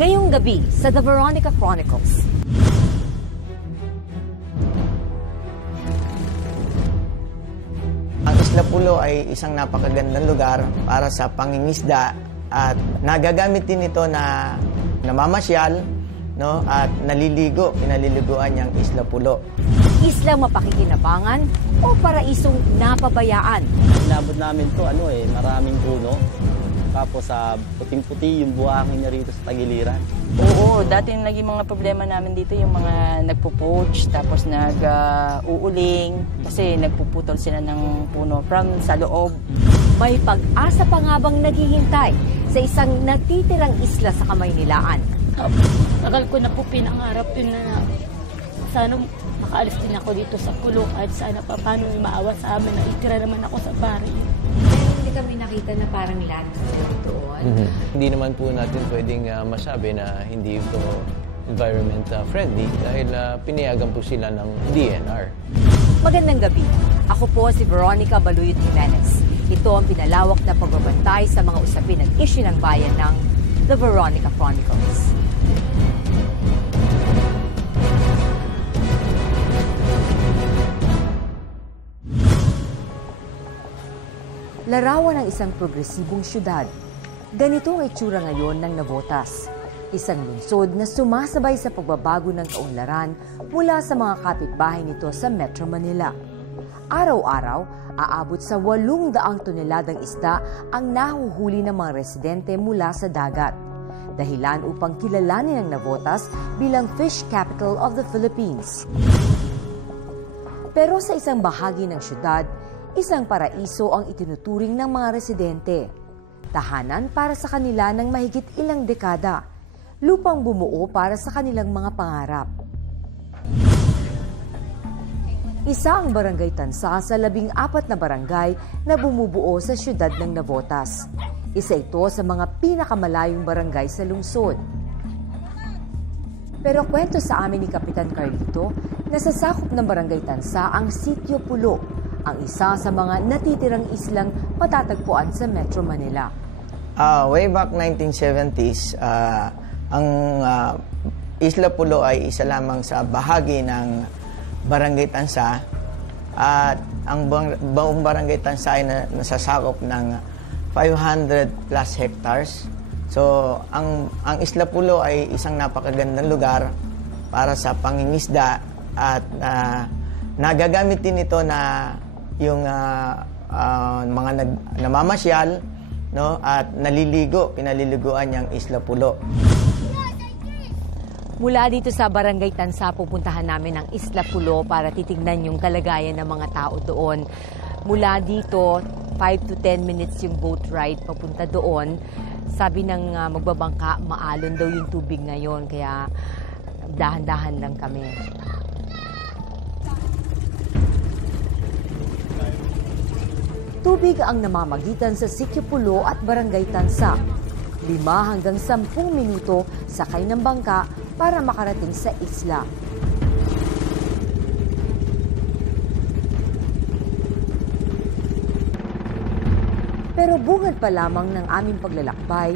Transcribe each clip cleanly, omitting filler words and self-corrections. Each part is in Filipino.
Ngayong gabi sa The Veronica Chronicles. Ang Isla Pulo ay isang napakagandang lugar para sa pangingisda at nagagamit din ito na namamasyal, no, at naliligo, pinaliliguan niyang Isla Pulo. Islang mapakikinabangan o paraisong napabayaan? Inabot namin to maraming puno. Tapos puting-puti yung buhangin niya rito sa tagiliran. Oo, dati naging mga problema namin dito yung mga nagpo-poach, tapos nag-uuling, kasi nagpuputol sila ng puno from sa loob. May pag-asa pa nga bang naghihintay sa isang natitirang isla sa Kamaynilaan? Tagal ko na po pinangarap yun na sana makaalis din ako dito sa Pulo at sana pa paano maawa sa amin na itira naman ako sa bari. Hindi kami nakita na parang land doon. Hindi naman po natin pwedeng masabi na hindi ito environment friendly dahil pinayagan po sila ng DNR. Magandang gabi. Ako po si Veronica Baluyot Jimenez. Ito ang pinalawak na pagbabantay sa mga usapin at issue ng bayan ng The Veronica Chronicles. Larawan ng isang progresibong syudad. Ganito ang itsura ngayon ng Navotas. Isang lungsod na sumasabay sa pagbabago ng kaunlaran mula sa mga kapitbahay nito sa Metro Manila. Araw-araw, aabot sa 800 toneladang isda ang nahuhuli ng mga residente mula sa dagat. Dahilan upang kilalanin ang Navotas bilang Fish Capital of the Philippines. Pero sa isang bahagi ng syudad, isang paraiso ang itinuturing ng mga residente. Tahanan para sa kanila ng mahigit ilang dekada. Lupang bumuo para sa kanilang mga pangarap. Isa ang Barangay Tansa sa 14 na barangay na bumubuo sa siyudad ng Navotas. Isa ito sa mga pinakamalayong barangay sa lungsod. Pero kwento sa amin ni Kapitan Carlito, nasasakop ng Barangay Tansa ang Sitio Pulo, ang isa sa mga natitirang islang matatagpuan sa Metro Manila. Way back 1970s, ang Isla Pulo ay isa lamang sa bahagi ng Barangay Tansa at ang buong Barangay Tansa ay nasasakop ng 500 plus hectares. So, ang Isla Pulo ay isang napakagandang lugar para sa pangingisda at nagagamit din ito na yung mga namamasyal, no, at naliligo, pinaliliguan niyang Isla Pulo. Mula dito sa Barangay Tansa, pupuntahan namin ang Isla Pulo para titignan yung kalagayan ng mga tao doon. Mula dito, 5 to 10 minutes yung boat ride papunta doon. Sabi ng magbabangka, maalon daw yung tubig ngayon, kaya dahan-dahan lang kami. Tubig ang namamagitan sa Sitio Pulo at Barangay Tansa. 5 hanggang 10 minuto sakay ng bangka para makarating sa isla. Pero bungad pa lamang ng aming paglalakbay,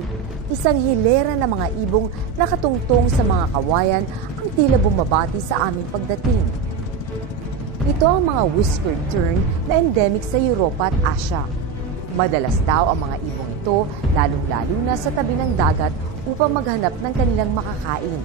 isang hilera ng mga ibong nakatungtong sa mga kawayan ang tila bumabati sa aming pagdating. Ito ang mga whiskered tern na endemic sa Europa at Asia. Madalas daw ang mga ibong ito, lalong-lalo na sa tabi ng dagat upang maghanap ng kanilang makakain.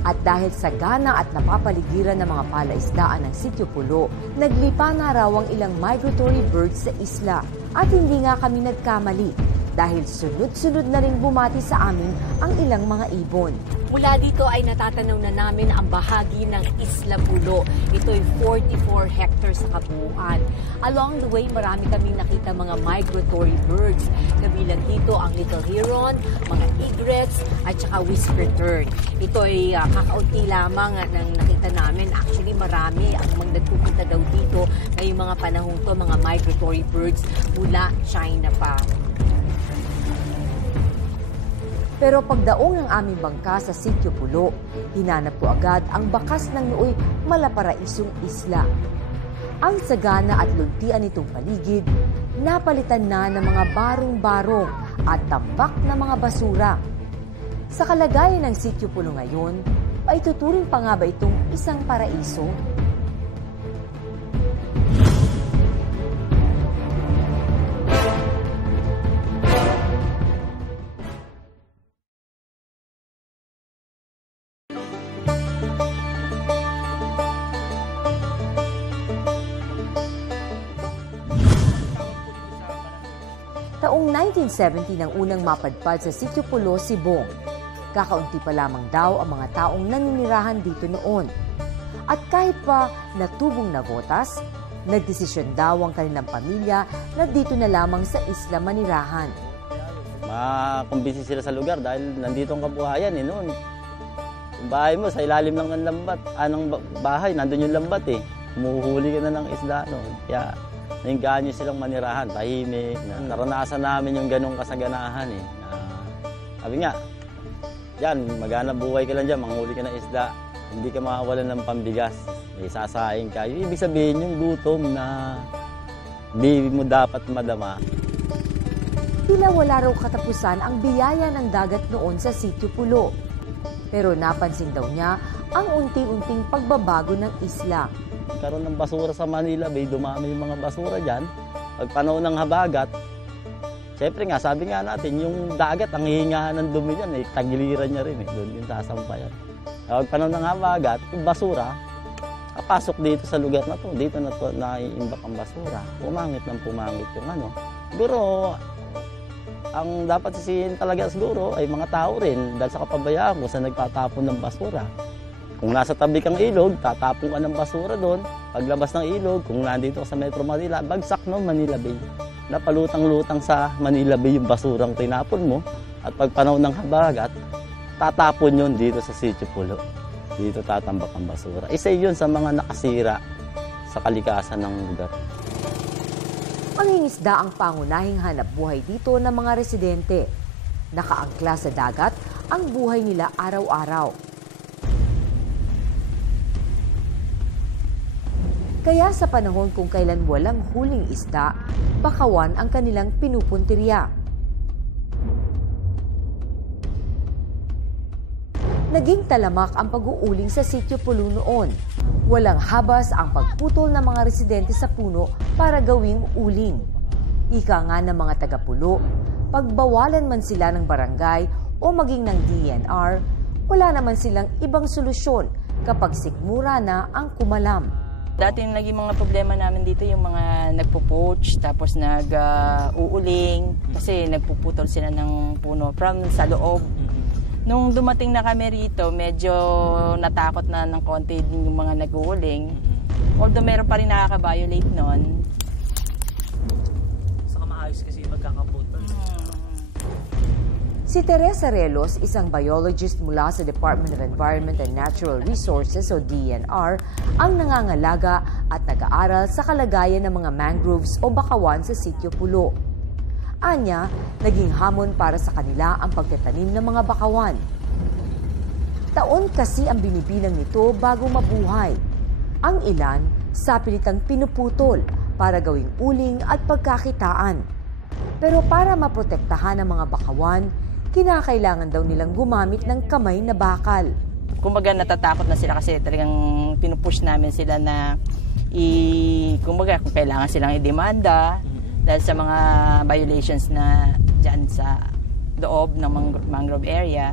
At dahil sa gana at napapaligiran ng mga palaisdaan ng Sitio Pulo, naglipa na raw ang ilang migratory birds sa isla. At hindi nga kami nagkamali dahil sunod-sunod na rin bumati sa amin ang ilang mga ibon. Mula dito ay natatanaw na namin ang bahagi ng Isla Pulo. Ito ay 44 hectares sa kabuuan. Along the way, marami kaming nakita mga migratory birds. Kabilang dito ang little heron, mga egrets, at saka whiskered tern. Ito ay kakaunti lamang ng nakita namin. Actually, marami ang mga nagpupunta daw dito ngayong mga panahong to, mga migratory birds mula China pa. Pero pagdaong ng aming bangka sa Sitio Pulo, hinanap ko agad ang bakas ng nooy malaparaisong isla. Ang sagana at luntian nitong paligid, napalitan na ng mga barong-barong at tambak na mga basura. Sa kalagayan ng Sitio Pulo ngayon, ay tuturing pa nga ba itong isang paraiso? Taong 1970 nang unang mapadpad sa Sitio Pulo si Bong. Kakaunti pa lamang daw ang mga taong naninirahan dito noon. At kahit pa natubong na botas, nagdesisyon daw ang kanilang pamilya na dito na lamang sa isla manirahan. Makumbisi sila sa lugar dahil nandito ang kabuhayan noon. Yung bahay mo, sa ilalim lang ng lambat, anong bahay, nandun yung lambat Humuhuli ka na ng isda noon. Kaya naingganyo silang manirahan, tahimik. Naranasan namin yung ganong kasaganahan sabi nga, yan, maghanap buhay ka lang dyan, manghuli ka ng isda. Hindi ka makawalan ng pambigas. May sasaing ka. Yung ibig sabihin yung gutom na di mo dapat madama. Tila wala raw katapusan ang biyaya ng dagat noon sa Sitio Pulo. Pero napansin daw niya ang unti-unting pagbabago ng isla. Karoon ng basura sa Manila Bay, dumami yung mga basura dyan. Pag panahon ng habagat, siyempre nga, sabi nga natin, yung dagat, ang hihingahan ng dumi yan, tagiliran niya rin, doon yung sasampayan. Pag panahon ng habagat, yung basura, pasok dito sa lugar na to, dito na to, naiimbak ang basura. Pumangit ng pumangit yung Siguro, ang dapat sisihin talaga siguro ay mga tao rin, dahil sa kapabayaan ko sa nagtatapon ng basura. Kung nasa tabi kang ilog, tatapon ka ng basura doon. Paglabas ng ilog, kung nandito ka sa Metro Manila, bagsak no Manila Bay. Napalutang-lutang sa Manila Bay yung basurang tinapon mo. At pag panahon ng habagat, tatapon yun dito sa Sitio Pulo. Dito tatambak ang basura. Isa yun sa mga nakasira sa kalikasan ng lugar. Mangingisda ang pangunahing hanap buhay dito ng mga residente. Nakaangkla sa dagat ang buhay nila araw-araw. Kaya sa panahon kung kailan walang huling isda, bakawan ang kanilang pinupuntirya. Naging talamak ang pag-uuling sa Sitio Pulo noon. Walang habas ang pagputol ng mga residente sa puno para gawing uling. Ika nga ng mga taga-Pulo, pagbawalan man sila ng barangay o maging ng DNR, wala naman silang ibang solusyon kapag sikmura na ang kumalam. Dati yung naging mga problema namin dito yung mga nagpo-poach, tapos nag-uuling, kasi nagpuputol sila ng puno from sa loob. Nung dumating na kami rito, medyo natakot na ng konti yung mga nag-uuling. Although meron pa rin nakaka-violate nun. Saka maayos kasi magkakaputol. Si Teresa Relos, isang biologist mula sa Department of Environment and Natural Resources o DNR, ang nangangalaga at nag-aaral sa kalagayan ng mga mangroves o bakawan sa Sitio Pulo. Anya, naging hamon para sa kanila ang pagtatanim ng mga bakawan. Taon kasi ang binibilang nito bago mabuhay. Ang ilan, sapilitang pinuputol para gawing uling at pagkakitaan. Pero para maprotektahan ang mga bakawan, kinakailangan daw nilang gumamit ng kamay na bakal. Kumbaga natatakot na sila kasi talagang pinupush namin sila na kumbaga kung kailangan silang idemanda dahil sa mga violations na dyan sa loob ng mangrove area.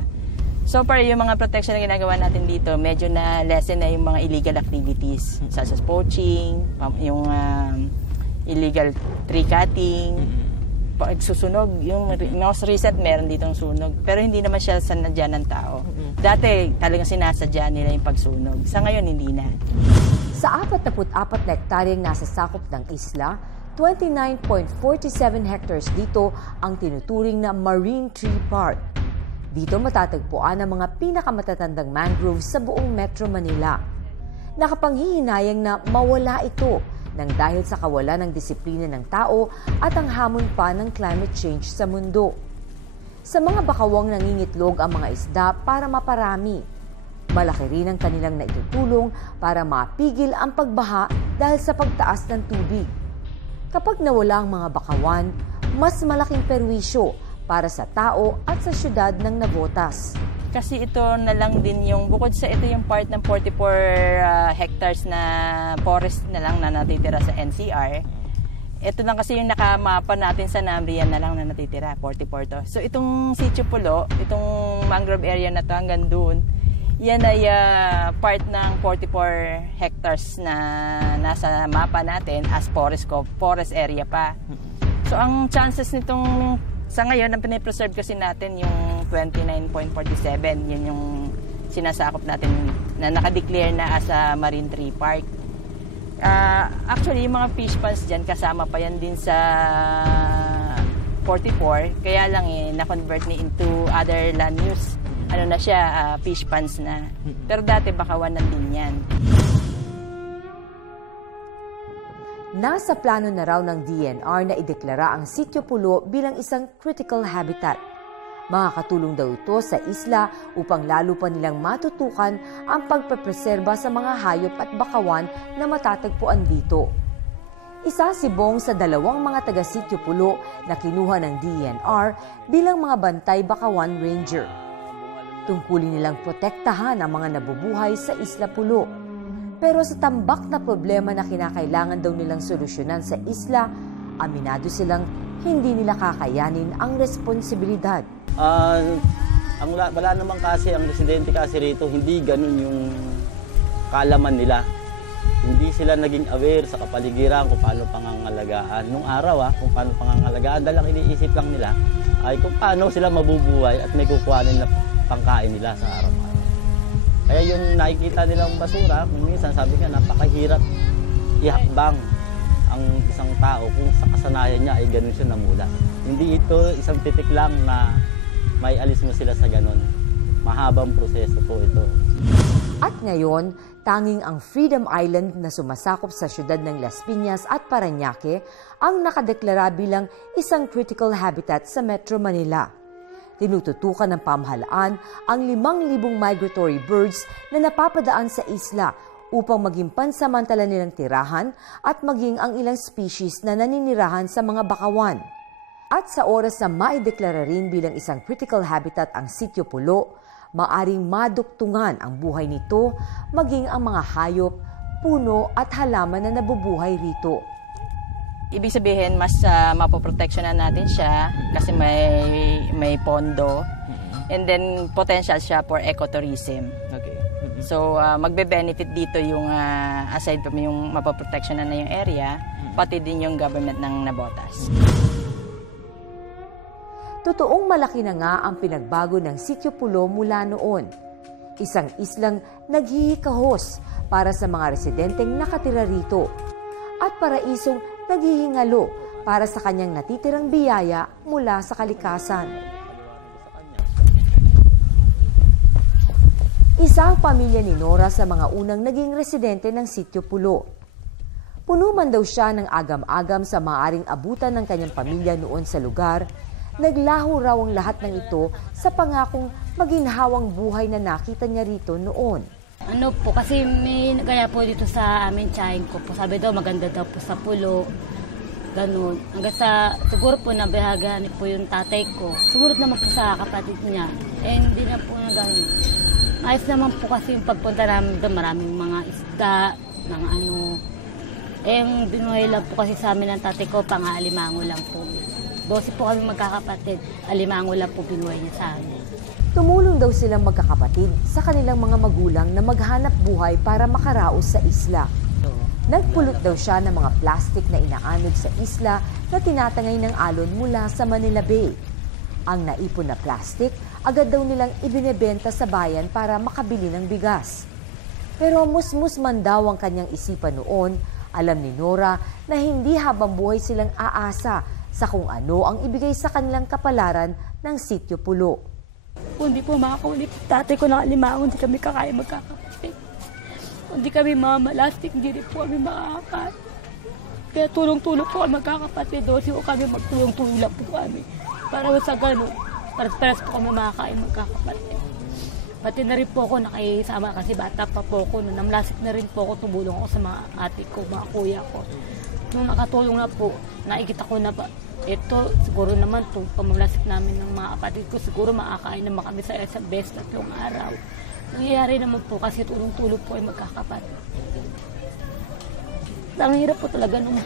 So far, yung mga protection na ginagawa natin dito, medyo na lessen na yung mga illegal activities such as poaching, yung illegal tree cutting, pagsusunog. Yung most recent meron ditong sunog. Pero hindi naman siya sanadya ng tao. Dati talagang sinasadya nila yung pagsunog. Sa ngayon, hindi na. Sa 44 na hektaryang nasa sakop ng isla, 29.47 hectares dito ang tinuturing na Marine Tree Park. Dito matatagpuan ang mga pinakamatatandang mangroves sa buong Metro Manila. Nakapanghihinayang na mawala ito nang dahil sa kawalan ng disiplina ng tao at ang hamon pa ng climate change sa mundo. Sa mga bakawang nangingitlog ang mga isda para maparami. Malaki rin ang kanilang naitutulong para mapigil ang pagbaha dahil sa pagtaas ng tubig. Kapag nawala ang mga bakawan, mas malaking perwisyo para sa tao at sa syudad ng Navotas. Kasi ito na lang din yung, bukod sa ito yung part ng 44 hectares na forest na lang na natitira sa NCR, ito lang kasi yung nakamapa natin sa NAMRI, yan na lang na natitira, 44 to. So itong Sitio Pulo, itong mangrove area na to hanggang doon, yan ay part ng 44 hectares na nasa mapa natin as forest area pa. So ang chances nitong sa ngayon, ang pinipreserve kasi natin yung 29.47. Yun yung sinasakop natin na nakadeclare na as a Marine Tree Park. Actually, yung mga fish ponds dyan, kasama pa yan din sa 44. Kaya lang na-convert ni into other land use. Ano na siya, fish ponds na. Pero dati bakawanan din yan. Nasa plano na raw ng DNR na ideklara ang Sitio Pulo bilang isang critical habitat. Makakatulong daw ito sa isla upang lalo pa nilang matutukan ang pagpapreserba sa mga hayop at bakawan na matatagpuan dito. Isa si Bong sa 2 mga taga Sitio Pulo na kinuha ng DNR bilang mga bantay bakawan ranger. Tungkulin nilang protektahan ang mga nabubuhay sa Isla Pulo. Pero sa tambak na problema na kinakailangan daw nilang solusyonan sa isla, aminado silang hindi nila kakayanin ang responsibilidad. Wala naman kasi, ang residente kasi rito, hindi ganun yung kaalaman nila. Hindi sila naging aware sa kapaligiran kung paano pangangalagaan. Nung araw, kung paano pangangalagaan, dahil ang iniisip lang nila ay kung paano sila mabubuhay at may kukuhanin na pangkain nila sa araw-araw. Kaya yung nakikita nilang basura, minsan sabi nga, napakahirap ihakbang ang isang tao kung sa kasanayan niya ay ganun siya namula. Hindi ito isang titik lang na may alis mo sila sa ganun. Mahabang proseso po ito. At ngayon, tanging ang Freedom Island na sumasakop sa syudad ng Las Piñas at Parañaque ang nakadeklara bilang isang critical habitat sa Metro Manila. Tinututukan ng pamahalaan ang 5,000 migratory birds na napapadaan sa isla upang maging pansamantala nilang tirahan at maging ang ilang species na naninirahan sa mga bakawan. At sa oras na maideklara rin bilang isang critical habitat ang Sitio Pulo, maaring maduktungan ang buhay nito maging ang mga hayop, puno at halaman na nabubuhay rito. Ibig sabihin, mas mapoproteksyonan natin siya kasi may pondo. And then, potential siya for ecotourism. Okay. So, magbe-benefit dito yung, aside from yung mapoproteksyonan na yung area, pati din yung government ng Navotas. Totoong malaki na nga ang pinagbago ng Sitio Pulo mula noon. Isang islang naghihikahos para sa mga residenteng nakatira rito. At paraisong naghihingalo para sa kanyang natitirang biyaya mula sa kalikasan. Isa ang pamilya ni Nora sa mga unang naging residente ng Sitio Pulo. Puno man daw siya ng agam-agam sa maaring abutan ng kanyang pamilya noon sa lugar, naglaho raw ang lahat ng ito sa pangakong maginhawang buhay na nakita niya rito noon. Ano po, kasi may nagaya po dito sa amin, tsahin ko po. Sabi daw, maganda daw po sa pulo. Ganun. Hanggang sa, siguro po nabahagan po yung tatay ko. Sumunod naman po sa kapatid niya. Eh, hindi na po na ganun. Ayos naman po kasi yung pagpunta namin doon, maraming mga isda, mga ano. Eh, yung binuhay lang po kasi sa amin ng tatay ko, pang-alimango lang po. 12 po kami magkakapatid, alimango lang po binuhay niya sa amin. Tumulong daw silang magkakapatid sa kanilang mga magulang na maghanap buhay para makaraos sa isla. Nagpulot daw siya ng mga plastik na inaanod sa isla na tinatangay ng alon mula sa Manila Bay. Ang naipon na plastik, agad daw nilang ibinebenta sa bayan para makabili ng bigas. Pero musmus man daw ang kanyang isipan noon, alam ni Nora na hindi habang buhay silang aasa sa kung ano ang ibigay sa kanilang kapalaran ng Sitio Pulo. Kung hindi po makakaulit, tatay ko nakalimangon, hindi kami kakaya magkakapatid. Kung hindi kami mamalastik, hindi rin po kami makakakat. Kaya tulong-tulong po kami magkakapatid. Dosi po kami magtulong-tulong lang po kami. Para sa ganun, paras-paras po kami makakain magkakapatid. Pati na rin po ako nakisama kasi bata pa po ako. Nung namlasik na rin po ako, tumulong ako sa mga ate ko, mga kuya ko. Nung nakatulong na po, nakikita ko na ito, siguro naman itong pamalasik namin ng mga kapatid ko, siguro makakain naman kami sa isang beses 3 araw. Nangyayari naman po kasi tulong-tulong po ay magkakapatid. Ang hirap po talaga nung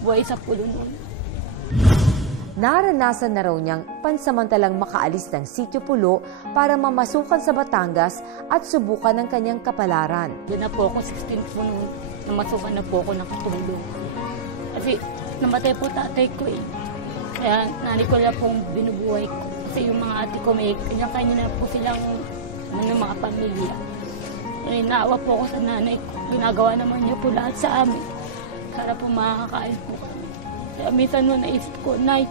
buhay sa pulo noon. Naranasan na raw niyang pansamantalang makaalis ng Sitio Pulo para mamasukan sa Batangas at subukan ng kanyang kapalaran. Doon na po ako, 16 po nung namasukan na po ako ng tulong. Kasi namatay po tatay ko eh. Kaya nanay ko na pong binubuhay ko. Kasi yung mga ate ko may kanya-kanya na po silang mga pamilya. Eh, naawa po ako sa nanay ko. Ginagawa naman niyo po lahat sa amin para po makakain po kami. Kaya minsan noon naisip ko, Nay,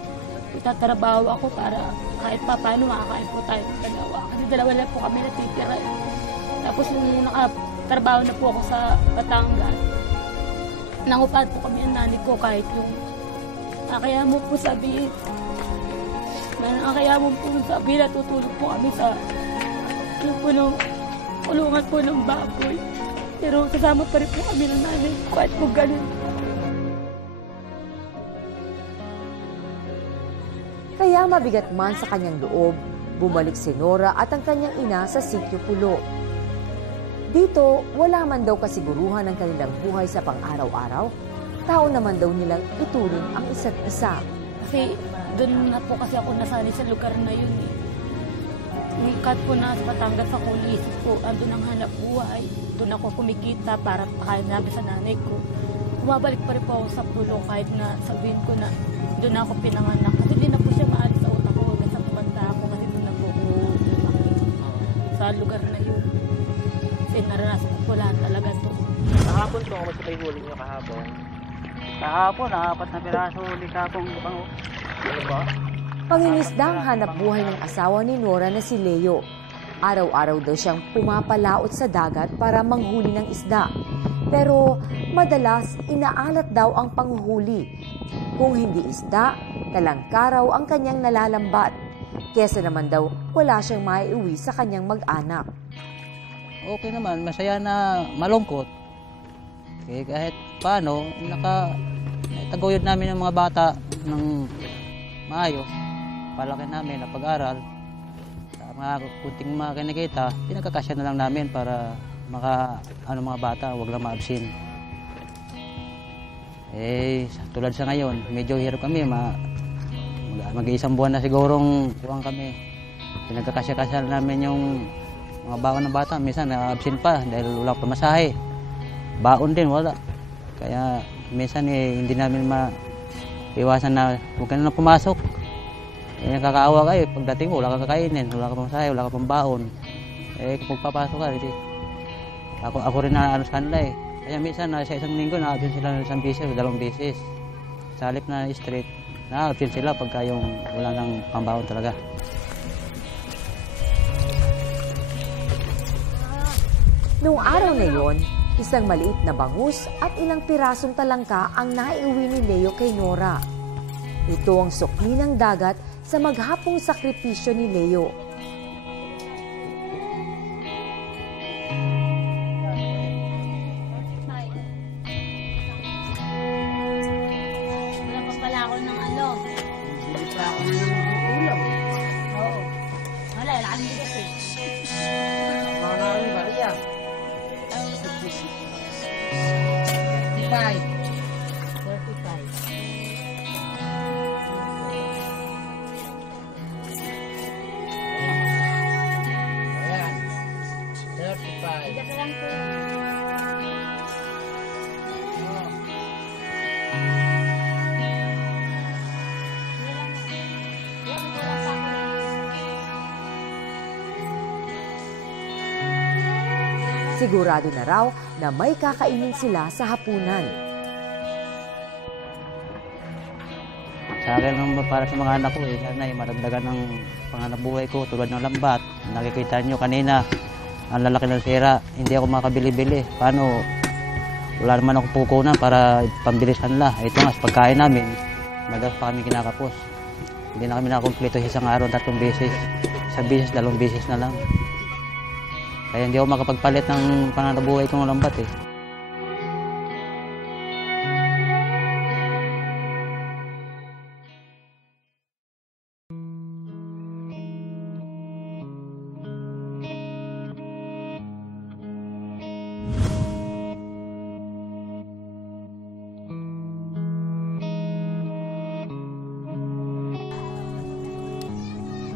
itatrabaho ako para kahit pa paano makakain po tayo ng dalawa. Kasi dalawa lang po kami natitira. Tapos nung nakatrabaho na po ako sa Batangas, nangupad po kami ang nanay ko kahit yung kaya mo po sabihin. Kaya mo po sabihin na tutulog po kami sa yung po ng kulungan po ng baboy. Pero kasama pa rin po kami ng nanay ko kahit po ganun. Kaya mabigat man sa kanyang loob, bumalik si Nora at ang kanyang ina sa Sitio Pulo. Dito, wala man daw kasiguruhan ng kanilang buhay sa pang-araw-araw, tao naman daw nilang ituring ang isa't isa. Kasi doon na po kasi ako nasanay sa lugar na yun eh. Yung kat po na sa Batangas ako, isip ko, andun ang hanap buhay. Doon ako kumikita para pakain namin sa nanay ko. Bumabalik pa rin po ako sa Pulo kahit na sabihin ko na doon ako pinanganak. Kasi hindi na po siya maalis sa utak ko hanggang sa pumanda ako kasi doon na po ako lumaki sa lugar na yun. Kasi naranasan ko po lahat talaga to. Kahapon po, kamusta kayo huli nyo kahapon? Kahapon, 4 na piraso huli kahapon. Ano ba? Pangingisda ang hanap buhay ng asawa ni Nora na si Leo. Araw-araw daw siyang pumapalaot sa dagat para manghuli ng isda. Pero madalas inaalat daw ang panghuhuli. Kung hindi isda, talangkaraw ang kanyang nalalambat. Kesa naman daw wala siyang maiuwi sa kanyang mag-anak. Okay naman, masaya na malungkot. Okay, kahit paano, nataguyod namin ng mga bata ng maayos. Palaki namin na pag-aral. Sa mga kunting mga kinikita, pinagkakasya na lang namin para mga bata, huwag lang ma-absent. Tulad sa ngayon, medyo hirap kami. Mag-iisang buwan na sigurong iwan kami. Pinagkakasya-kasya namin yung mga baon ng bata. Minsan na-absent pa dahil walang pamasahe. Baon din, wala. Kaya minsan hindi namin maiwasan na huwag ka na pumasok. Nakakaawa kayo. Pagdating mo, wala kang kakainin, wala kang pamasahe, wala kang pambaon. Kung papasok ka, ako rin na sa kanila eh. Kaya minsan sa isang linggo, na-absent sila ng 1 beses o 2 beses. Sa halip na straight, na-absent sila pagka yung wala nang pambaon talaga. Noong araw na yon, isang maliit na bangus at ilang pirasong talangka ang naiuwi ni Leo kay Nora. Ito ang sukli ng dagat sa maghapong sakripisyo ni Leo. Wala pa pala ako ng ano. Hindi pa ako ng ulam. Oo. Wala, wala kang bigas eh. Mga namin bariya. 35. 35. Ayan. 35. Bigas lang po. Sigurado na raw na may kakainin sila sa hapunan. Sa akin naman para sa mga anak ko, sana maragdagan ng panganap buhay ko tulad ng lambat. Nakikita nyo kanina, ang lalaki ng sira, hindi ako makabili-bili. Paano? Wala naman ako pukunan para pambilis kanila. Ito nga, sa pagkain namin, madalas pa kami kinakapos. Hindi na kami nakakumpleto sa isang araw, 3 beses. 1 beses, 2 beses na lang. Kaya hindi ako makapagpalit ng panganap buhay kong lambat eh.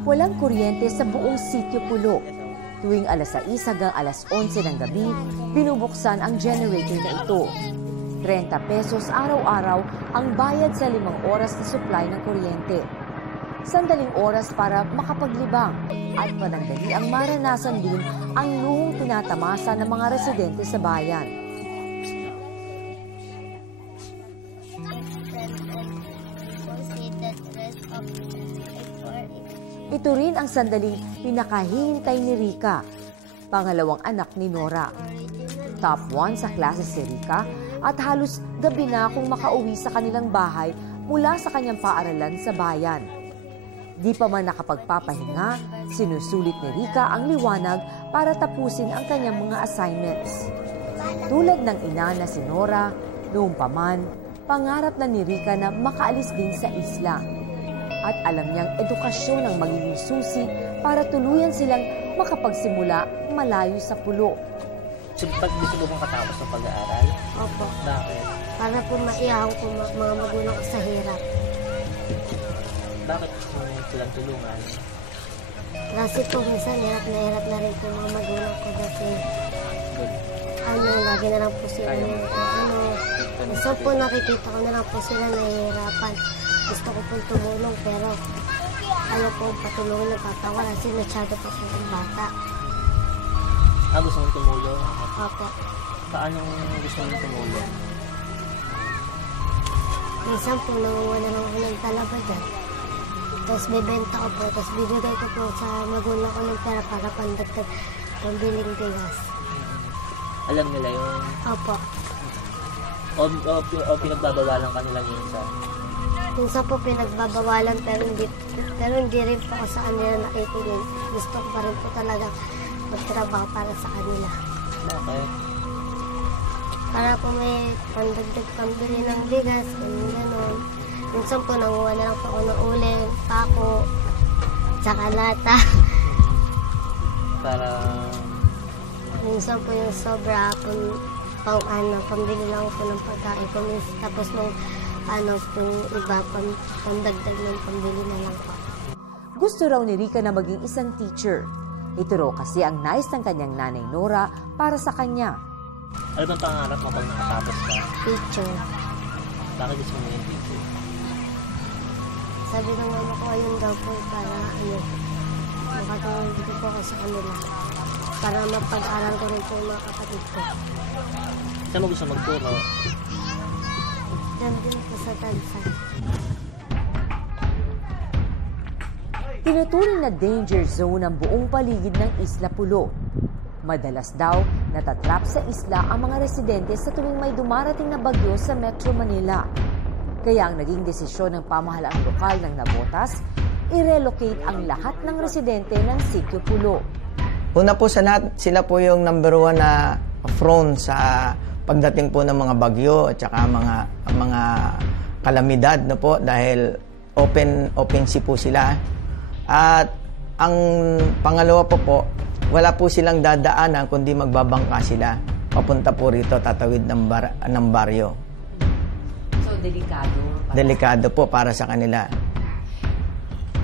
walang kuryente sa buong Sitio Pulo. Tuwing alas 6 hanggang alas 11 ng gabi, binubuksan ang generator na ito. 30 pesos araw-araw ang bayad sa 5 oras na supply ng kuryente. Sandaling oras para makapaglibang at panandali ang maranasan din ang luhong tinatamasa ng mga residente sa bayan. Ito rin ang sandaling pinakahihintay ni Rica, pangalawang anak ni Nora. Top 1 sa klase si Rica at halos gabi na kung makauwi sa kanilang bahay mula sa kanyang paaralan sa bayan. Di pa man nakapagpapahinga, sinusulit ni Rica ang liwanag para tapusin ang kanyang mga assignments. Tulad ng ina na si Nora, noong pa man, pangarap na ni Rica na makaalis din sa isla. At alam niyang edukasyon ang magiging susi para tuluyan silang makapagsimula malayo sa pulo. Gusto mo bang katapos ng pag-aaral? Opo. Bakit? Para po maiyaw ko mga magulang ko sa hirap. Bakit gusto mo silang tulungan? Kasi po minsan hirap na rin po mga magulang ko kasi lagi na lang po sila minsan po nakikita ko na lang po sila nahihirapan. Gusto ko pong tumulong pero patulungan na patawa kasi masyado po yung bata. Gusto mong tumulong? Opo. Paano gusto mong tumulong? Minsan po nangunguha lang ako ng talaba dyan. Tapos bibenta ko po, tapos bibigay ko po sa magulang ko ng pera para pandagdag pambiling bigas. Alam nila yun? Opo. O pinagbabawalan ka nila minsan? Minsan po pinagbabawalan pero hindi rin po ako sa kanila nakikinig. Gusto ko pa rin po talaga magtrabaho para sa kanila. Bakit? Para po may pandagdag pambili ng bigas, gano'n. Minsan po nanguha na lang po ako ng uling, pako, tsaka lata. Para... Minsan po yung sobra, pambili lang po ng pagkain ko. Tapos nung yung iba, pandagdag ng pambili na lang po. Gusto raw ni Rica na maging isang teacher. Ito raw kasi ang nais ng kanyang nanay Nora para sa kanya. Ano bang pangarap mo pag nakatapos ka? Teacher. Bakit gusto mo yung teacher? Sabi ng mama ko, ayun daw po para makatulong dito po ako sa kanila. Para mapag-aral ko rin po yung mga kapatid ko. Saan mo gusto magturo? Diyan din po sa Tansan. Tinuturing na danger zone ang buong paligid ng Isla Pulo. Madalas daw natatrap sa isla ang mga residente sa tuwing may dumarating na bagyo sa Metro Manila. Kaya ang naging desisyon ng pamahalaang lokal ng Navotas, i-relocate ang lahat ng residente ng Sitio Pulo. Una po sa lahat, sila po yung number 1 na prone sa pagdating po ng mga bagyo at saka mga kalamidad na po dahil open sea po sila. At ang pangalawa po, wala po silang dadaanan kundi magbabangka sila. Papunta po rito, tatawid ng baryo. So, delikado? Delikado po para sa kanila.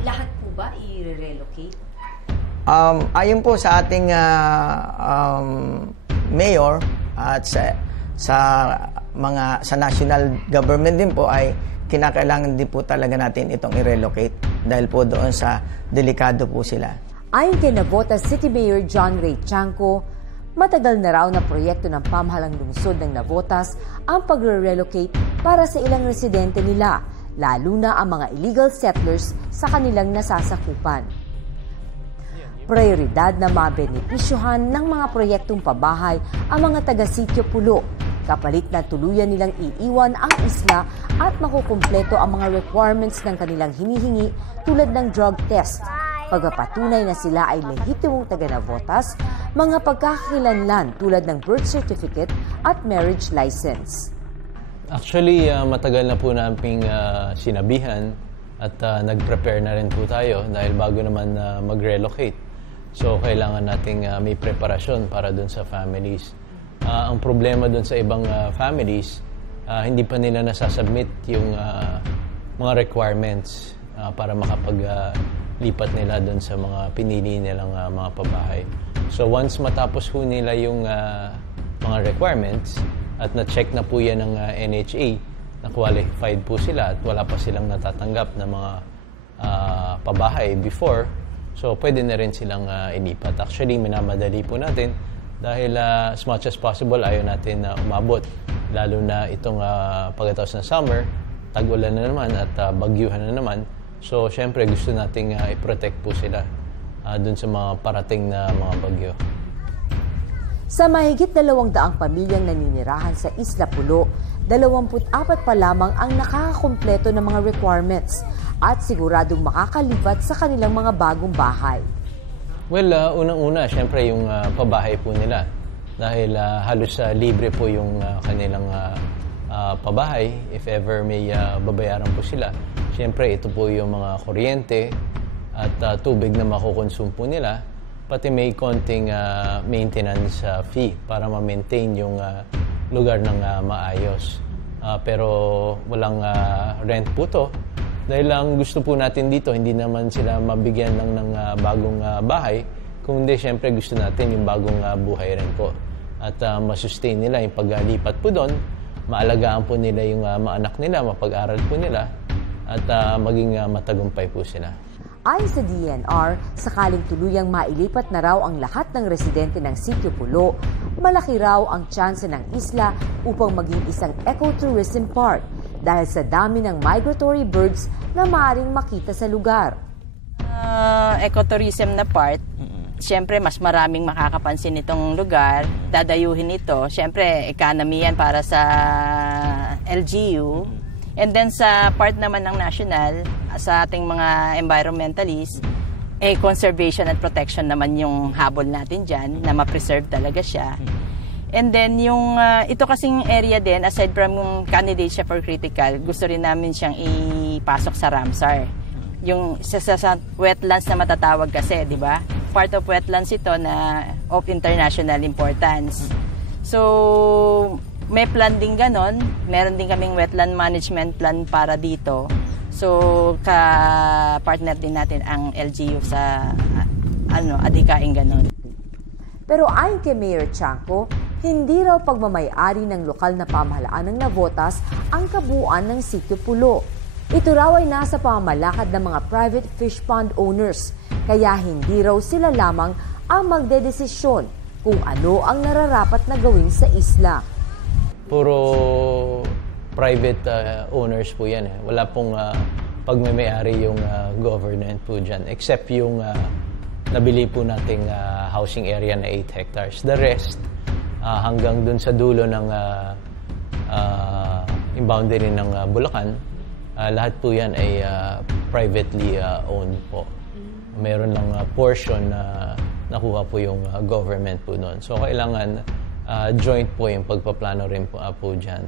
Lahat po ba i-relocate? Ayon po sa ating mayor at sa national government din po ay kinakailangan din po talaga natin itong i-relocate dahil po doon sa delikado po sila. Ayon kay Navotas City Mayor John Ray Chanco, matagal na raw na proyekto ng pamahalang lungsod ng Navotas ang pagre-relocate para sa ilang residente nila, lalo na ang mga illegal settlers sa kanilang nasasakupan. Prioridad na mabenepisyohan ng mga proyektong pabahay ang mga taga-Sitio Pulo, kapalit na tuluyan nilang iiwan ang isla at makukumpleto ang mga requirements ng kanilang hinihingi tulad ng drug test, pagpapatunay na sila ay lehitimong taga-Navotas, mga pagkakakilanlan tulad ng birth certificate at marriage license. Actually, matagal na po namin sinabihan at nag-prepare na rin po tayo dahil bago naman mag-relocate. So, kailangan nating may preparasyon para dun sa families. Ang problema dun sa ibang families, hindi pa nila nasasubmit yung mga requirements para makapag lipat nila doon sa mga pinili nilang mga pabahay. So once matapos ho nila yung mga requirements at na-check na po yan ng NHA, na qualified po sila at wala pa silang natatanggap na mga pabahay before, so pwede na rin silang ilipat. Actually, minamadali po natin dahil as much as possible ayaw natin umabot. Lalo na itong pagkatapos ng summer, tag-ulan na naman at bagyuhan na naman. So, syempre gusto nating i-protect po sila dun sa mga parating na mga bagyo. Sa mahigit 200 pamilyang naninirahan sa Isla Pulo, 24 pa lamang ang nakakakumpleto ng mga requirements at siguradong makakalipat sa kanilang mga bagong bahay. Well, unang-una, syempre yung pabahay po nila. Dahil halos libre po yung kanilang pabahay. If ever may babayaran po sila, syempre ito po yung mga kuryente at tubig na makukonsume po nila. Pati may konting maintenance fee para ma-maintain yung lugar ng maayos. Pero walang rent po to. Dahil lang gusto po natin dito, hindi naman sila mabigyan lang ng bagong bahay, kundi syempre gusto natin yung bagong buhay rin po. At masustain nila yung paglipat po doon, maalagaan po nila yung mga anak nila, mapag-aral po nila, at maging matagumpay po sila. Ayon sa DNR, sakaling tuluyang mailipat na raw ang lahat ng residente ng Sitio Pulo, malaki raw ang tsansa ng isla upang maging isang ecotourism park dahil sa dami ng migratory birds na maaaring makita sa lugar. Ecotourism na part, siyempre mas maraming makakapansin itong lugar, dadayuhin ito. Siyempre, economy yan para sa LGU. And then sa part naman ng national, sa ating mga environmentalists, conservation and protection naman yung habol natin dyan, na ma-preserve talaga siya. And then yung ito kasing area din, aside from yung candidate siya for critical, gusto rin namin siyang ipasok sa Ramsar. Yung sa wetlands na matatawag kasi, di ba? Part of wetlands ito na of international importance. So, may plan din ganon. Meron din kaming wetland management plan para dito. So, ka-partner din natin ang LGU sa adhikain ganon. Pero ayon kay Mayor Chanco, hindi raw pagmamay-ari ng lokal na pamahalaan ng Navotas ang kabuuan ng Sitio Pulo. Ito raw ay nasa pamamalakad ng mga private fish pond owners, kaya hindi raw sila lamang ang magdedesisyon kung ano ang nararapat na gawin sa isla. Puro private owners po yan. Wala pong pagmamay-ari yung government po dyan, except yung nabili po nating housing area na 8 hectares. The rest, hanggang dun sa dulo ng yung boundary ng Bulacan, lahat po yan ay privately owned po. Meron lang portion na nakuha po yung government po doon. So kailangan joint po yung pagpaplano rin po dyan.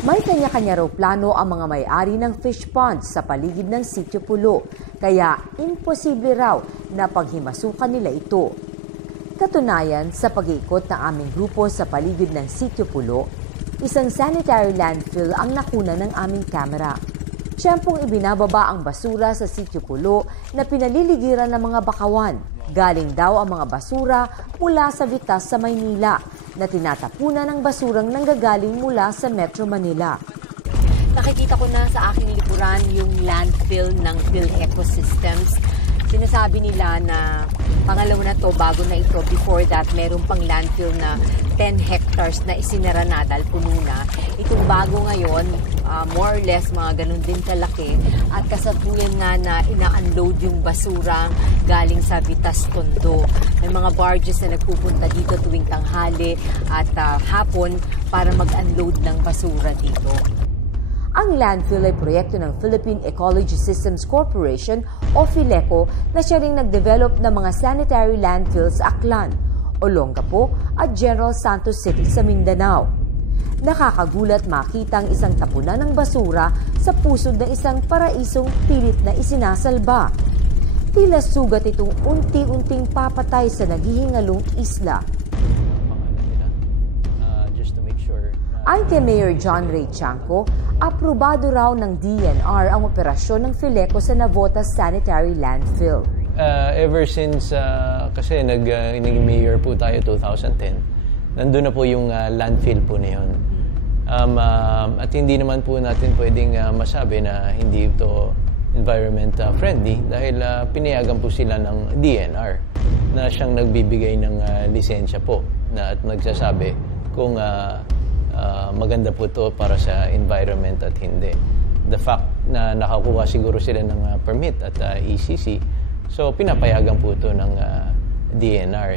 May kanya-kanya raw plano ang mga may-ari ng fish ponds sa paligid ng Sitio Pulo, kaya imposible raw na paghimasukan nila ito. Katunayan, sa pag-iikot ng aming grupo sa paligid ng Sitio Pulo, isang sanitary landfill ang nakuna ng aming kamera. Siyempong ibinababa ang basura sa Sitio Pulo na pinaliligiran ng mga bakawan. Galing daw ang mga basura mula sa Vitas sa Maynila na tinatapunan ng basurang nanggagaling mula sa Metro Manila. Nakikita ko na sa aking likuran yung landfill ng PhilEcosystems. Sinasabi nila na pangalawa na to, bago na ito. Before that, meron pang landfill na 10 hectares na isinara na dahil puno na. Itong bago ngayon, more or less mga ganun din kalaki. At kasalukuyan nga na ina-unload yung basura galing sa Vitas Tondo. May mga barges na nagpupunta dito tuwing tanghali at hapon para mag-unload ng basura dito. Ang landfill ay proyekto ng Philippine Ecology Systems Corporation o PhilEco na siya ring nag-develop ng mga sanitary landfills sa Aklan, Olongapo at General Santos City sa Mindanao. Nakakagulat makita ang isang tapunan ng basura sa pusod ng isang paraisong pilit na isinasalba. Tila sugat itong unti-unting papatay sa naghihingalong isla. Ayon kay Mayor John Ray Chanco, Aprobado raw ng DNR ang operasyon ng Fileco sa Navotas Sanitary Landfill. Ever since, kasi naging mayor po tayo 2010, nandun na po yung landfill po na yun. At hindi naman po natin pwedeng masabi na hindi ito environment friendly dahil pinayagan po sila ng DNR na siyang nagbibigay ng lisensya po at nagsasabi kung maganda po ito para sa environment at hindi. The fact na nakakuha siguro sila ng permit at ECC, so pinapayagan po ito ng DNR.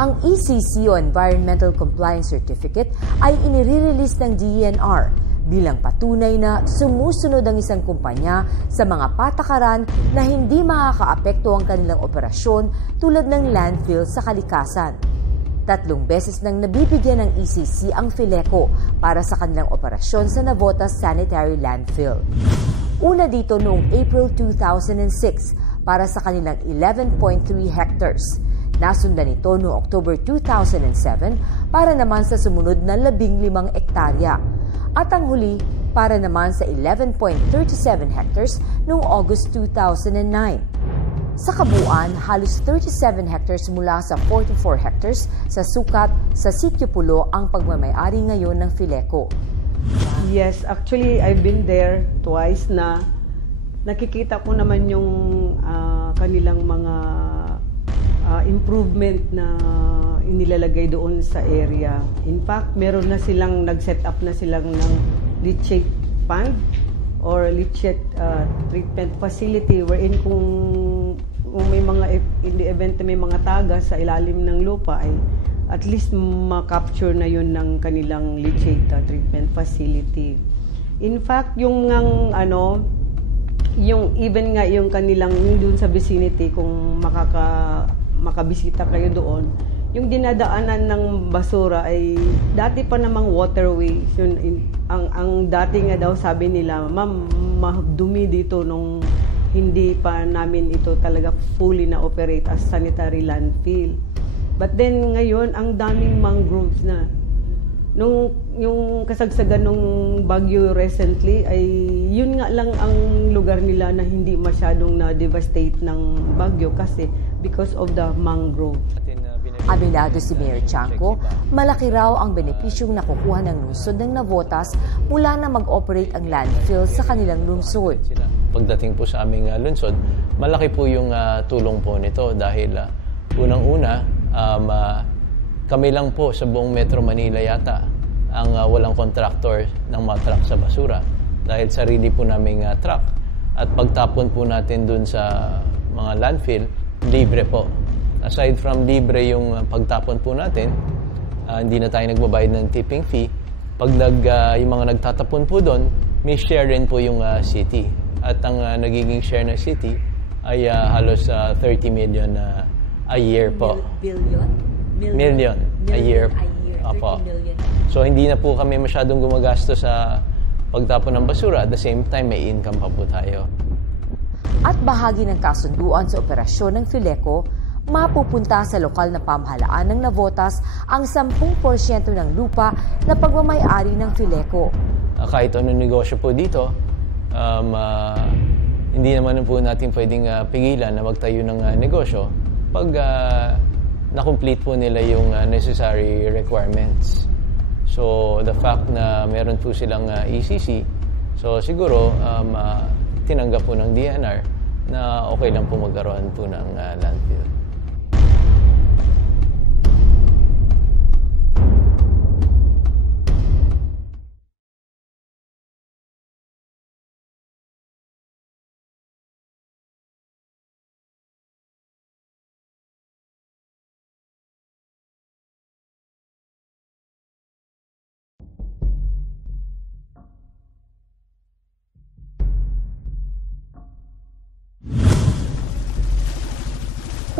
Ang ECC o Environmental Compliance Certificate ay inire-release ng DNR bilang patunay na sumusunod ang isang kumpanya sa mga patakaran na hindi makakaapekto ang kanilang operasyon tulad ng landfill sa kalikasan. 3 beses nang nabibigyan ng ECC ang Fileco para sa kanilang operasyon sa Navotas Sanitary Landfill. Una dito noong April 2006 para sa kanilang 11.3 hectares. Nasundan ito noong October 2007 para naman sa sumunod na 15 ektarya. At ang huli para naman sa 11.37 hectares noong August 2009. Sa kabuuan, halos 37 hectares mula sa 44 hectares sa sukat sa Sitio Pulo ang pagmamay-ari ngayon ng Fileco. Yes, actually I've been there twice na nakikita ko naman yung kanilang mga improvement na inilalagay doon sa area. In fact, meron na silang nag-set up na silang ng leachate pond or leachate treatment facility wherein kung may mga in the event na may mga tagas sa ilalim ng lupa ay at least ma-capture na yun ng kanilang leachate treatment facility. In fact, yung even nga yung kanilang doon sa vicinity kung makabisita kayo doon, yung dinadaanan ng basura ay dati pa namang waterways. Ang dati nga daw sabi nila, ma'am, madumi dito nung hindi pa namin ito talaga fully na operate as sanitary landfill. But then ngayon, ang daming mangroves na. Yung kasagsagan ng bagyo recently ay yun nga lang ang lugar nila na hindi masyadong na-devastate ng bagyo kasi because of the mangrove. Aminado si Mayor Chanco, malaki raw ang benepisyong nakukuha ng lungsod ng Navotas mula na mag-operate ang landfill sa kanilang lungsod. Pagdating po sa aming lungsod, malaki po yung tulong po nito dahil unang-una, kami lang po sa buong Metro Manila yata ang walang contractor ng mga truck sa basura dahil sarili po naming truck. At pagtapon po natin dun sa mga landfill, libre po. Aside from libre yung pagtapon po natin, hindi na tayo nagbabayad ng tipping fee. Pag yung mga nagtatapon po doon, may share rin po yung city. At ang nagiging share ng city ay halos 30 million a year po. Million a year. Opo. So hindi na po kami masyadong gumagastos sa pagtapon ng basura. At the same time, may income pa po tayo. At bahagi ng kasunduan sa operasyon ng Fileco, mapupunta sa lokal na pamahalaan ng Navotas ang 10% ng lupa na pagmamay-ari ng Fileco. Kahit anong negosyo po dito, hindi naman po natin pwedeng pigilan na magtayo ng negosyo pag na-complete po nila yung necessary requirements. So, the fact na meron po silang ECC, so siguro tinanggap po ng DNR na okay lang po magkaroon po ng landfill.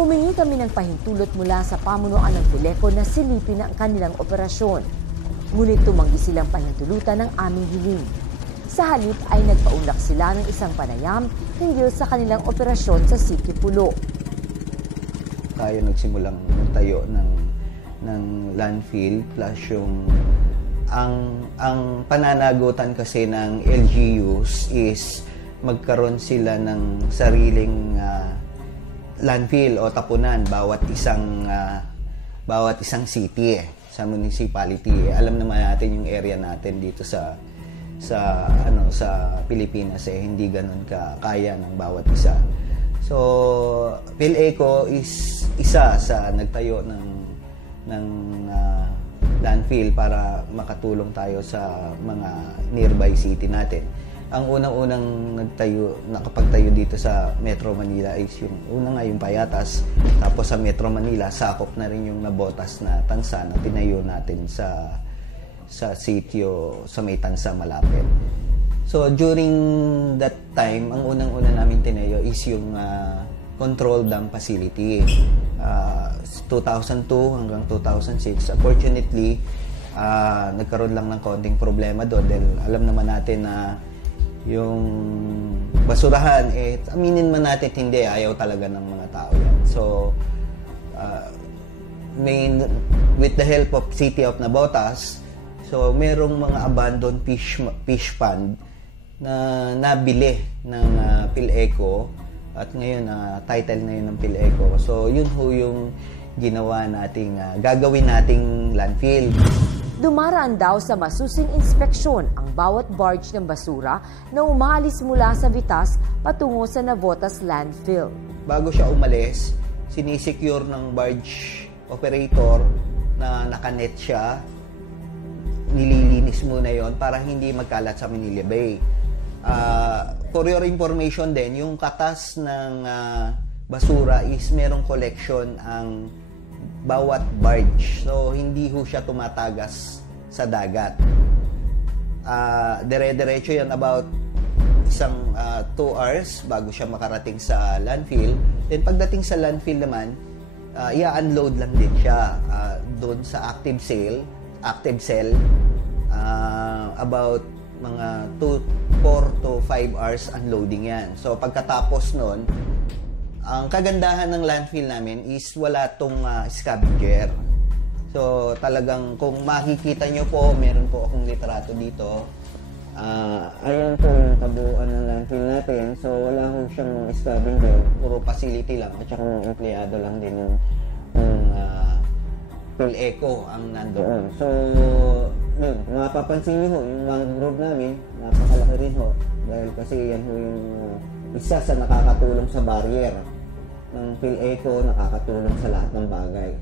Humingi kami ng pahintulot mula sa pamunuan ng Fileco na silipin ang kanilang operasyon. Ngunit tumanggi silang pahintulutan ng aming hiling. Sa halip ay nagpaunlak sila ng isang panayam hinggil sa kanilang operasyon sa Sitio Pulo. Tayo nagsimulang tayo ng landfill plus yung ang pananagutan kasi ng LGUs is magkaroon sila ng sariling landfill o tapunan bawat isang city sa municipality. Alam naman natin yung area natin dito sa Pilipinas hindi ganoon kaya ng bawat isa. So PhilEco is isa sa nagtayo ng landfill para makatulong tayo sa mga nearby city natin. Ang unang-unang nakapagtayo dito sa Metro Manila is yung Payatas. Tapos sa Metro Manila, sakop na rin yung Nabotas na tansa na tinayo natin sa sitio sa may tansa malapit. So during that time, ang unang-una namin tinayo is yung control dam facility. 2002 hanggang 2006. Unfortunately, nagkaroon lang ng konting problema doon dahil alam naman natin na yung basurahan, aminin man natin hindi, ayaw talaga ng mga tao yan. So, with the help of City of Nabotas, so merong mga abandoned fish pond na nabili ng PhilEco at ngayon title na yun ng PhilEco. So, yun ho yung ginawa nating gagawin nating landfill. Dumaraan daw sa masusing inspeksyon ang bawat barge ng basura na umaalis mula sa Vitas patungo sa Navotas landfill. Bago siya umalis, sinisecure ng barge operator na nakanet siya. Nililinis muna yon para hindi magkalat sa Manila Bay. For your information din, yung katas ng basura is merong collection ang bawat barge. So, hindi ho siya tumatagas sa dagat. Dire-diretso yan about 2 hours bago siya makarating sa landfill. Then, pagdating sa landfill naman, i-unload lang din siya doon sa active cell. About mga 4 to 5 hours unloading yan. So, pagkatapos nun, ang kagandahan ng landfill namin is wala tong scavenger. So, talagang kung makikita nyo po, meron po akong litrato dito. Ayan po yung kabuuan ng landfill natin. So, wala ho siyang scavenger. Puro facility lang. At saka mga empleyado lang din yung PhilEco ang nandoon. So, yun, mapapansin nyo ho, yung mangrove namin, napakalaki rin ho. Dahil kasi yan ho yung isa sa nakakatulong sa barrier ng PhilEco, nakakatulong sa lahat ng bagay.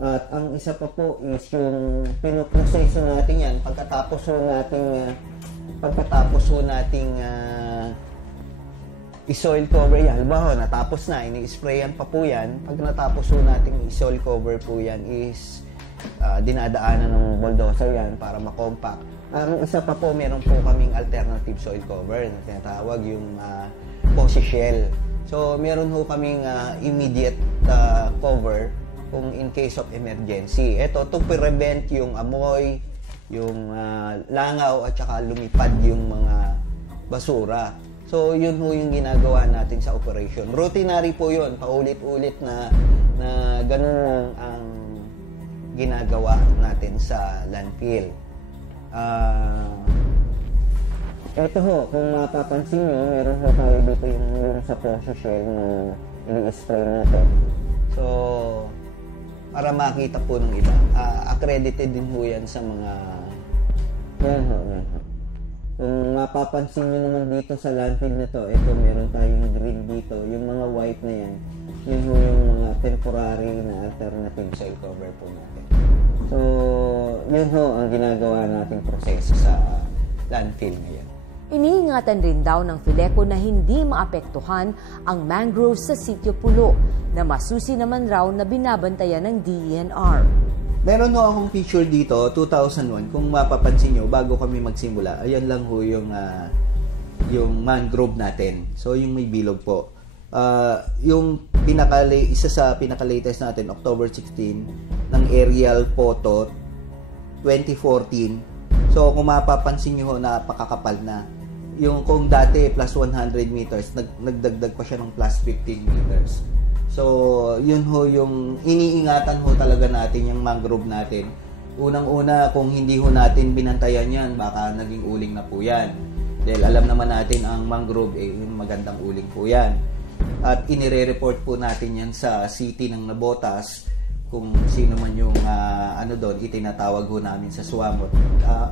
At ang isa pa po is yung pinoproseso natin yan pagkatapos ho nating i-soil cover yan. Halimbawa, natapos na, ini-sprayan pa po yan. Pag natapos ho nating i-soil cover po yan is dinadaanan ng bulldozer yan para makompact. Ang isa pa po, meron po kaming alternative soil cover na tinatawag yung Posi Shell. So, meron ho kaming immediate cover kung in case of emergency. Ito, to prevent yung amoy, yung langaw, at saka lumipad yung mga basura. So, yun ho yung ginagawa natin sa operation. Routinary po yun, paulit-ulit na ganun lang ang ginagawa natin sa landfill. Ito ho, kung mapapansin nyo, meron ho tayo dito yung sa Posi Shell na i-spray natin. So, para makita po ng iba, accredited din ho yan sa mga yan ho. Kung mapapansin nyo naman dito sa landfill na to, ito meron tayong green dito, yung mga white na yan, yun ho yung mga temporary na alternative soil cover po natin. So, yun ho ang ginagawa nating proseso sa landfill ngayon. Iniingatan rin daw ng PhilEco na hindi maapektuhan ang mangroves sa Sitio Pulo na masusi naman raw na binabantayan ng DENR. Meron ho akong picture dito, 2001. Kung mapapansin nyo, bago kami magsimula, ayan lang ho yung mangrove natin. So, yung may bilog po. Yung isa sa pinaka-latest natin, October 16, ng aerial photo, 2014. So, kung mapapansin nyo ho, napakakapal na. Yung kung dati plus 100 meters, nagdagdag pa siya ng plus 15 meters. So, yun ho yung iniingatan ho talaga natin yung mangrove natin Unang-una, kung hindi ho natin binantayan yan, baka naging uling na po yan. Dahil alam naman natin ang mangrove, magandang uling po yan. At inire-report po natin yan sa city ng Navotas, kung sino man yung doon, itinatawag ho namin sa SWAMOT.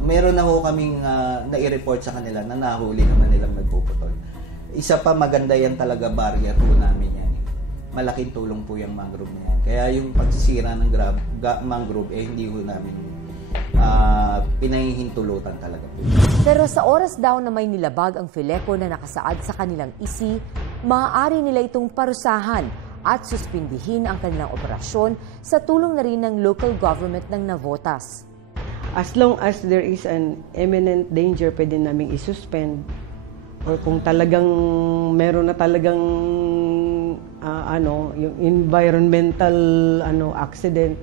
Meron na ho kaming nai-report sa kanila na nahuli naman nilang nagpuputol. Isa pa, maganda yan talaga, barrier ho namin yan. Malaking tulong po yung mangrove na yan. Kaya yung pagsisira ng mangrove, hindi ho namin pinahihintulutan talaga po. Pero sa oras daw na may nilabag ang Fileco na nakasaad sa kanilang isi, maaari nila itong parusahan at suspindihin ang kanilang operasyon sa tulong na rin ng local government ng Navotas. As long as there is an imminent danger, pwede namin isuspend. Or kung talagang meron na talagang yung environmental accident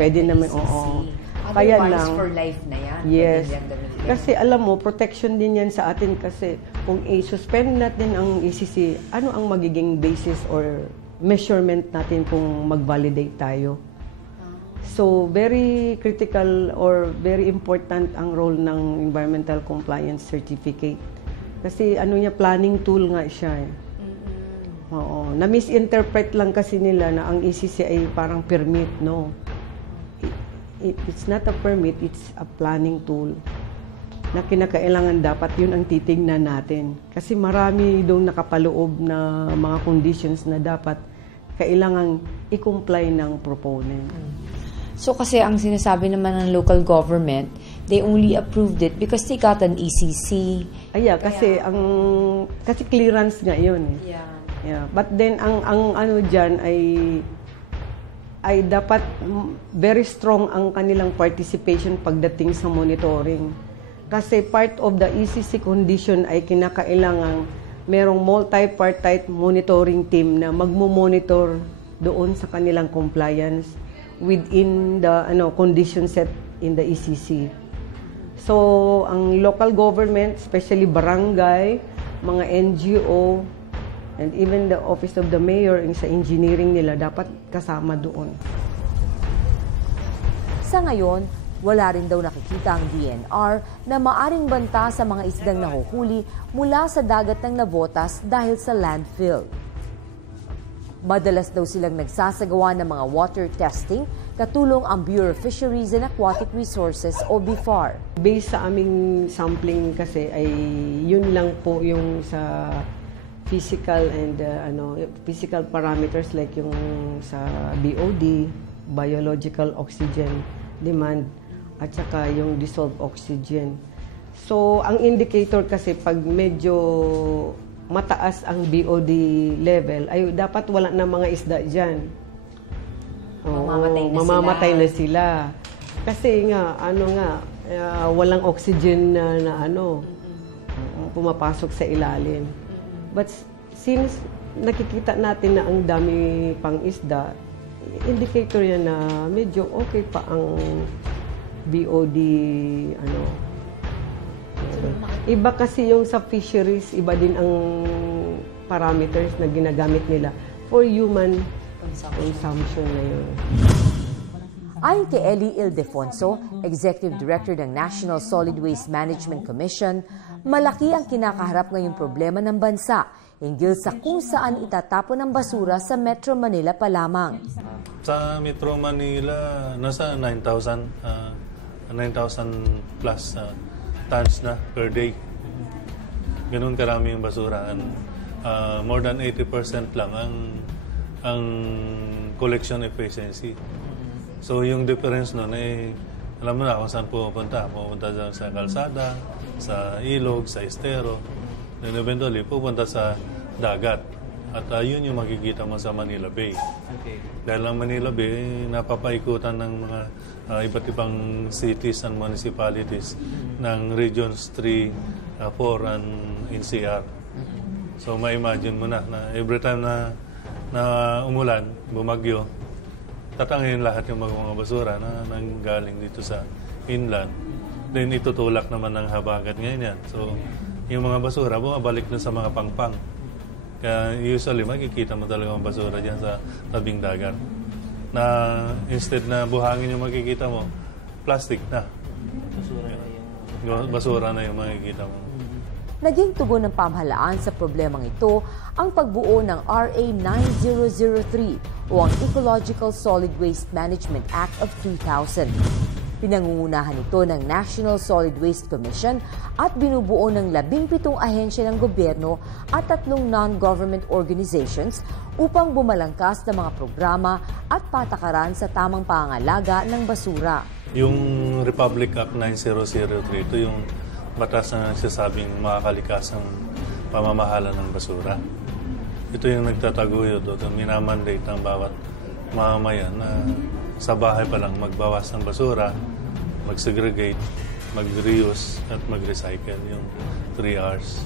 pwede naman. Kaya lang, for life na yan. Yes. Kasi alam mo, protection din yan sa atin kasi kung i-suspend natin ang ECC, ano ang magiging basis or measurement natin kung mag-validate tayo? So, very critical or very important ang role ng Environmental Compliance Certificate. Kasi planning tool nga siya. Oo. Na-misinterpret lang kasi nila na ang ECC ay parang permit, no? It's not a permit, it's a planning tool na kinakailangan dapat yun ang titignan natin. Kasi marami doon nakapaloob na mga conditions na dapat kailangan i-comply ng proponent. So kasi ang sinasabi naman ng local government, they only approved it because they got an ECC. Kasi clearance nga yun. Yeah. But then ang diyan ay dapat very strong ang kanilang participation pagdating sa monitoring. Kasi part of the ECC condition ay kinakailangan merong multi-partite monitoring team na magmo-monitor doon sa kanilang compliance within the condition set in the ECC. So, ang local government, especially barangay, mga NGO, and even the Office of the Mayor sa engineering nila, dapat kasama doon. Sa ngayon, wala rin daw nakikita ang DNR na maaring banta sa mga isdang nahuhuli mula sa dagat ng Navotas dahil sa landfill. Madalas daw silang nagsasagawa ng mga water testing, katulong ang Bureau of Fisheries and Aquatic Resources o BIFAR. Based sa aming sampling kasi ay yun lang po yung sa physical and physical parameters like yung sa BOD, biological oxygen demand, at saka yung dissolved oxygen. So, ang indicator kasi pag medyo mataas ang BOD level, ay dapat wala na mga isda dyan. Mamamatay na sila. Kasi nga, walang oxygen na pumapasok sa ilalim. But since nakikita natin na ang dami pang isda, indicator yan na medyo okay pa ang BOD Iba kasi yung sa fisheries, iba din ang parameters na ginagamit nila for human consumption na yun. Ayon kay Ellie Ildefonso, Executive Director ng National Solid Waste Management Commission, malaki ang kinakaharap ngayong problema ng bansa hinggil sa kung saan itatapon ang basura sa Metro Manila pa lamang. Sa Metro Manila, nasa 9,000 plus tons na per day. Ganun karami yung basura. More than 80% lang ang collection efficiency. So yung difference nun alam mo na kung saan pupunta. Pupunta sa kalsada, sa ilog, sa estero. Then eventually pupunta sa dagat. At yun yung makikita mo sa Manila Bay. Okay. Dahil ang Manila Bay, napapaikutan ng mga iba't ibang cities and municipalities ng Regions 3, 4, and NCR. So ma-imagine mo na every time na umulan, bumagyo, tatangin lahat yung mga basura na nanggaling dito sa inland. Then itutulak naman ng habagat ngayon yan. So yung mga basura, bumabalik na sa mga pangpang. Kaya usually makikita mo talaga ang basura dyan sa tabing dagat. na instead na buhangin yung makikita mo, plastic na. Basura na yung makikita mo. Naging tugon ng pamahalaan sa problemang ito ang pagbuo ng RA 9003 o ang Ecological Solid Waste Management Act of 2000. Pinangungunahan ito ng National Solid Waste Commission at binubuo ng 17 ahensya ng gobyerno at 3 non-government organizations upang bumalangkas ng mga programa at patakaran sa tamang pangangalaga ng basura. Yung Republic Act 9003, ito yung batas na nagsasabing makakalikasang pamamahala ng basura. Ito yung nagtataguyod o minamandate ng bawat mamamayan na sa bahay pa lang magbawas ng basura, mag-segregate, mag-reuse at mag-recycle, yung 3 R's.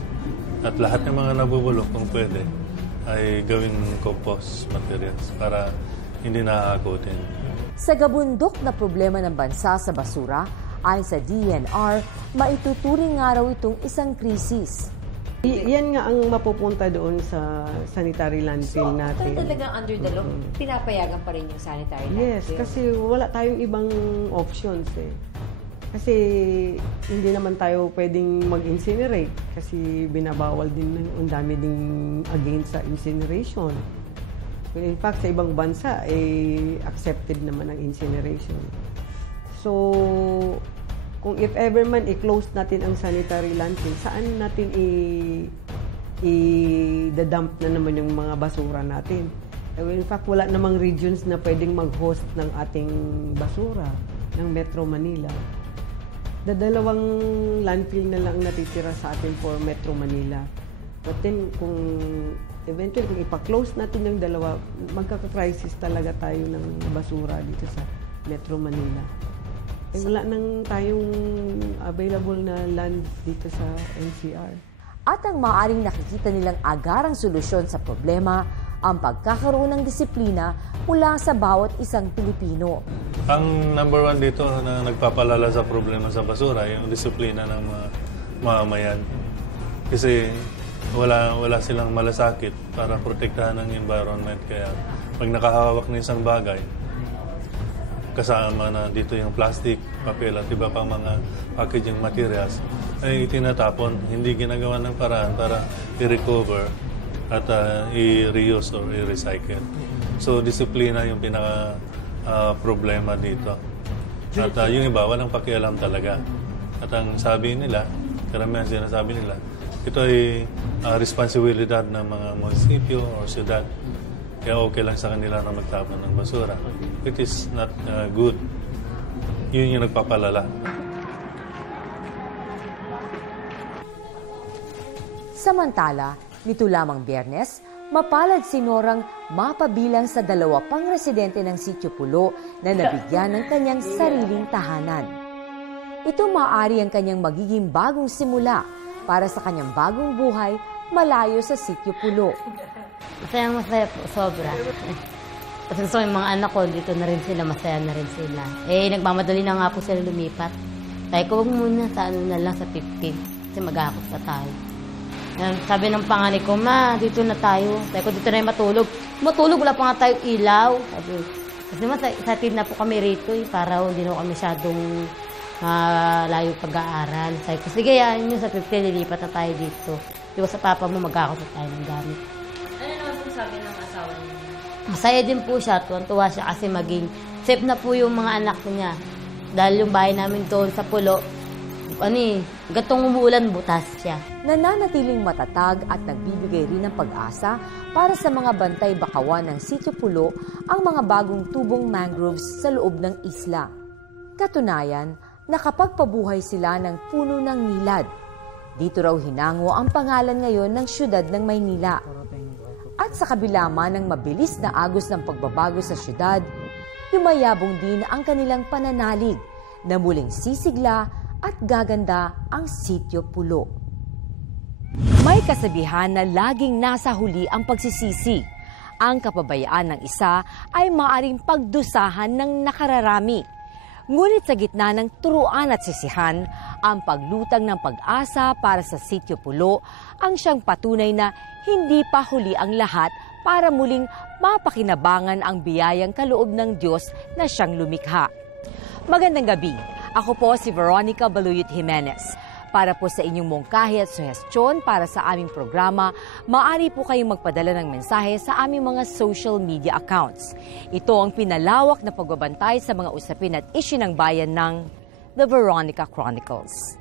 At lahat ng mga nabubulok kung pwede ay gawing compost materials para hindi nakakakutin. Sa gabundok na problema ng bansa sa basura, ayon sa DNR, maituturing nga raw itong isang krisis. Yan nga ang mapupunta doon sa sanitary landfill natin. So, talagang under the law, pinapayagan pa rin yung sanitary landfill? Yes, kasi wala tayong ibang options eh. Kasi hindi naman tayo pwedeng mag-incinerate kasi binabawal din, ang dami ding against sa incineration. In fact, sa ibang bansa, accepted naman ang incineration. So, kung if ever man i-close natin ang sanitary landfill, saan natin i-dump na naman yung mga basura natin? In fact, wala namang regions na pwedeng mag-host ng ating basura ng Metro Manila. Dalawang landfill na lang natitira sa atin for Metro Manila. But then, kung eventually, kung ipa-close natin yung dalawa, magkaka-crisis talaga tayo ng basura dito sa Metro Manila. Wala nang tayong available na land dito sa NCR. At ang maaaring nakikita nilang agarang solusyon sa problema, ang pagkakaroon ng disiplina mula sa bawat isang Pilipino. Ang number 1 dito na nagpapalala sa problema sa basura, yung disiplina ng mga mamamayan. Kasi wala silang malasakit para protektahan ng environment. Kaya pag nakahawak ng isang bagay, kasama na dito yung plastic, papel at iba pang mga packaging materials, ay itinatapon. Hindi ginagawa ng paraan para i-recover at i-reuse or i-recycle. So, disiplina yung pinaka-problema dito. At yung iba, walang pakialam talaga. At ang sabi nila, karamihan sinasabi nila, ito ay responsibilidad ng mga munisipyo o syudad. Kaya okay lang sa kanila na magtapon ng basura. It is not good. Yun yung nagpapalala. Samantala, nito lamang Biyernes, mapalad si Norang mapabilang sa 2 pang residente ng Sitio Pulo na nabigyan ng kanyang sariling tahanan. Ito maaari ang kanyang magiging bagong simula para sa kanyang bagong buhay malayo sa Sitio Pulo. Masaya po, sobra. Kasi gusto yung mga anak ko, dito na rin sila, masaya na rin sila. Nagmamadali na nga po sila lumipat. Sabi ko, huwag muna sa na lang sa 15, kasi mag-aakot pa tayo. Sabi ng panganay ko, ma, dito na tayo. Sabi ko, dito na yung matulog. Matulog, wala pa nga tayong ilaw. Sabi, kasi masatid na po kami rito, para hindi na kami masyadong malayo pag-aaral. Sabi ko, sige, yan nyo, sa 15, lilipat na tayo dito. Di ba sa papa mo, mag-aakot na tayo ng gamit. Ano naman po sabi ng asawa niya? Masaya din po siya, tuwan-tuwa siya kasi maging safe na po yung mga anak niya. Dahil yung bahay namin doon sa Pulo, gatong umuulan, butas siya. Nananatiling matatag at nagbibigay rin ng pag-asa para sa mga bantay bakawan ng Sitio Pulo ang mga bagong tubong mangroves sa loob ng isla. Katunayan, nakapagpabuhay sila ng puno ng nilad. Dito raw hinango ang pangalan ngayon ng siyudad ng Maynila. At sa kabila man ng mabilis na agos ng pagbabago sa siyudad, yumayabong din ang kanilang pananalig na muling sisigla at gaganda ang Sitio Pulo. May kasabihan na laging nasa huli ang pagsisisi. Ang kapabayaan ng isa ay maaaring pagdusahan ng nakararami. Ngunit sa gitna ng turuan at sisihan, ang paglutang ng pag-asa para sa Sitio Pulo ang siyang patunay na hindi pa huli ang lahat para muling mapakinabangan ang biyayang kaloob ng Diyos na siyang lumikha. Magandang gabi. Ako po si Veronica Baluyot Jimenez. Para po sa inyong mungkahi at suhestyon para sa aming programa, maaari po kayong magpadala ng mensahe sa aming mga social media accounts. Ito ang pinalawak na pagbabantay sa mga usapin at issue ng bayan ng The Veronica Chronicles.